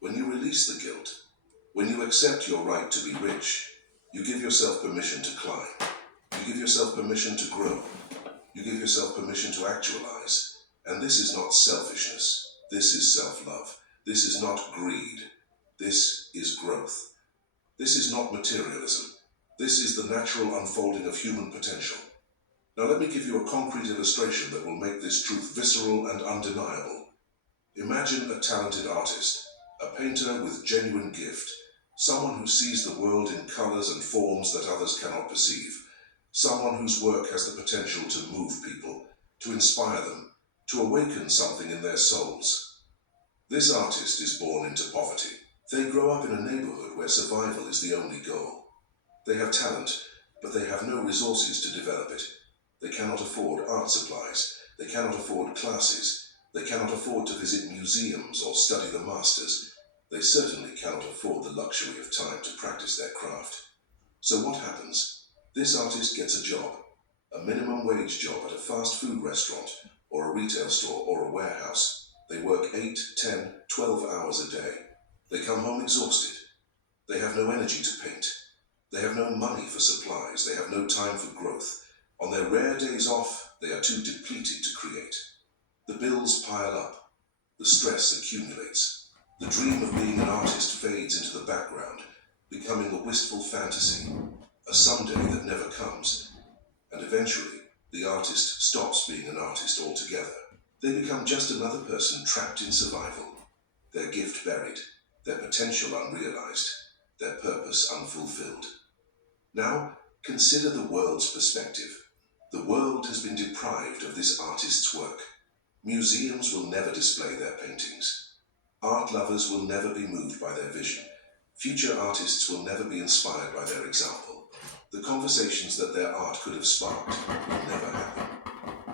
When you release the guilt, when you accept your right to be rich, you give yourself permission to climb. You give yourself permission to grow. You give yourself permission to actualize. And this is not selfishness. This is self-love. This is not greed. This is growth. This is not materialism. This is the natural unfolding of human potential. Now let me give you a concrete illustration that will make this truth visceral and undeniable. Imagine a talented artist, a painter with genuine gift, someone who sees the world in colors and forms that others cannot perceive, someone whose work has the potential to move people, to inspire them, to awaken something in their souls. This artist is born into poverty. They grow up in a neighborhood where survival is the only goal. They have talent, but they have no resources to develop it. They cannot afford art supplies. They cannot afford classes. They cannot afford to visit museums or study the masters. They certainly cannot afford the luxury of time to practice their craft. So what happens? This artist gets a job, a minimum wage job at a fast food restaurant, or a retail store, or a warehouse. They work 8, 10, 12 hours a day. They come home exhausted. They have no energy to paint. They have no money for supplies. They have no time for growth. On their rare days off, they are too depleted to create. The bills pile up. The stress accumulates. The dream of being an artist fades into the background, becoming a wistful fantasy, a someday that never comes. And eventually, the artist stops being an artist altogether. They become just another person trapped in survival, their gift buried, their potential unrealized, their purpose unfulfilled. Now, consider the world's perspective. The world has been deprived of this artist's work. Museums will never display their paintings. Art lovers will never be moved by their vision. Future artists will never be inspired by their example. The conversations that their art could have sparked will never happen.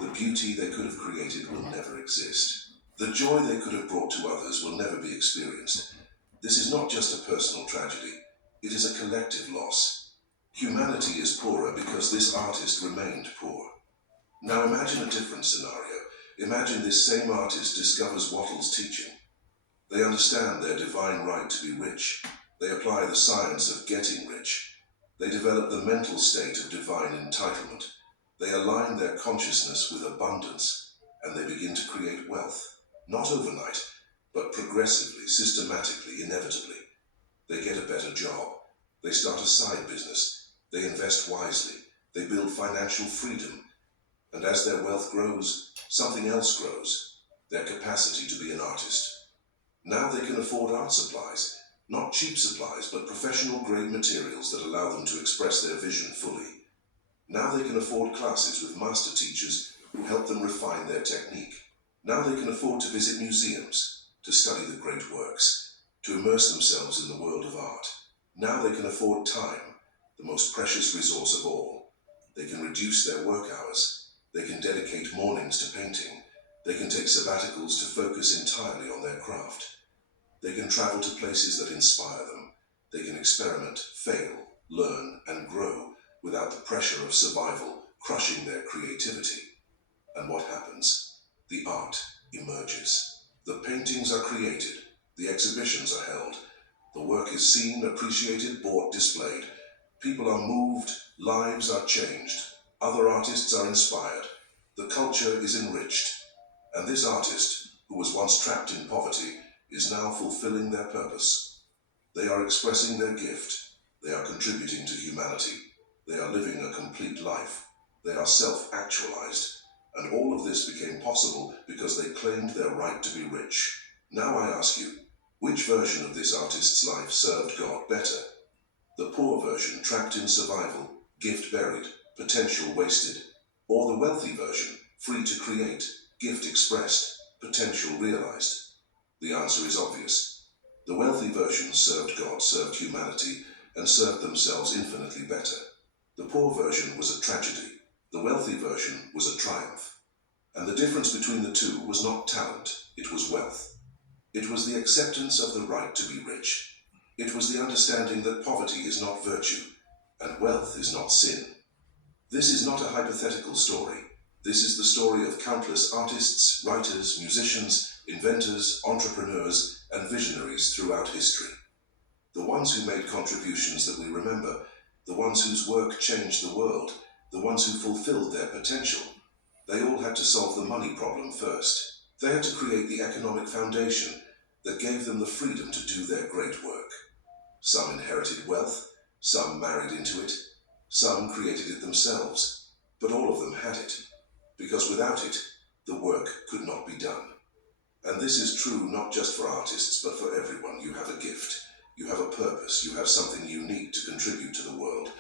The beauty they could have created will never exist. The joy they could have brought to others will never be experienced. This is not just a personal tragedy. It is a collective loss. Humanity is poorer because this artist remained poor. Now imagine a different scenario. Imagine this same artist discovers Wattle's teaching. They understand their divine right to be rich. They apply the science of getting rich. They develop the mental state of divine entitlement. They align their consciousness with abundance, and they begin to create wealth. Not overnight, but progressively, systematically, inevitably. They get a better job. They start a side business. They invest wisely. They build financial freedom. And as their wealth grows, something else grows, their capacity to be an artist. Now they can afford art supplies, not cheap supplies, but professional-grade materials that allow them to express their vision fully. Now they can afford classes with master teachers who help them refine their technique. Now they can afford to visit museums, to study the great works, to immerse themselves in the world of art. Now they can afford time, the most precious resource of all. They can reduce their work hours. They can dedicate mornings to painting. They can take sabbaticals to focus entirely on their craft. They can travel to places that inspire them. They can experiment, fail, learn, and grow without the pressure of survival crushing their creativity. And what happens? The art emerges. The paintings are created. The exhibitions are held. The work is seen, appreciated, bought, displayed. People are moved, lives are changed, other artists are inspired, the culture is enriched, and this artist, who was once trapped in poverty, is now fulfilling their purpose. They are expressing their gift, they are contributing to humanity, they are living a complete life, they are self-actualized, and all of this became possible because they claimed their right to be rich. Now I ask you, which version of this artist's life served God better? The poor version, trapped in survival, gift buried, potential wasted, or the wealthy version, free to create, gift expressed, potential realized? The answer is obvious. The wealthy version served God, served humanity, and served themselves infinitely better. The poor version was a tragedy. The wealthy version was a triumph. And the difference between the two was not talent, it was wealth. It was the acceptance of the right to be rich. It was the understanding that poverty is not virtue, and wealth is not sin. This is not a hypothetical story. This is the story of countless artists, writers, musicians, inventors, entrepreneurs, and visionaries throughout history. The ones who made contributions that we remember, the ones whose work changed the world, the ones who fulfilled their potential, they all had to solve the money problem first. They had to create the economic foundation that gave them the freedom to do their great work. Some inherited wealth, some married into it, some created it themselves, but all of them had it, because without it, the work could not be done. And this is true not just for artists, but for everyone. You have a gift, you have a purpose, you have something unique to contribute to the world,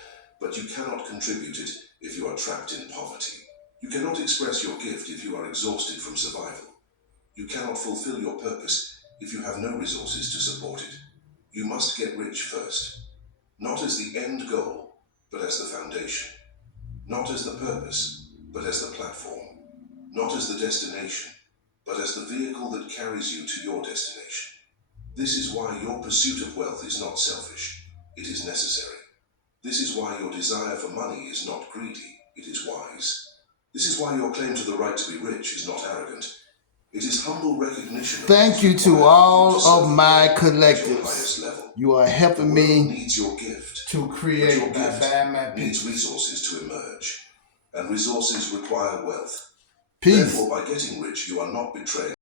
but you cannot contribute it if you are trapped in poverty. You cannot express your gift if you are exhausted from survival. You cannot fulfill your purpose if you have no resources to support it. You must get rich first, not as the end goal, but as the foundation. Not as the purpose, but as the platform. Not as the destination, but as the vehicle that carries you to your destination. This is why your pursuit of wealth is not selfish, it is necessary. This is why your desire for money is not greedy, it is wise. This is why your claim to the right to be rich is not arrogant. It is humble recognition. Thank you to all of my collectives. You are helping me needs your gift, to create your gift my needs resources to emerge, and resources require wealth. Peace. Therefore, by getting rich, you are not betraying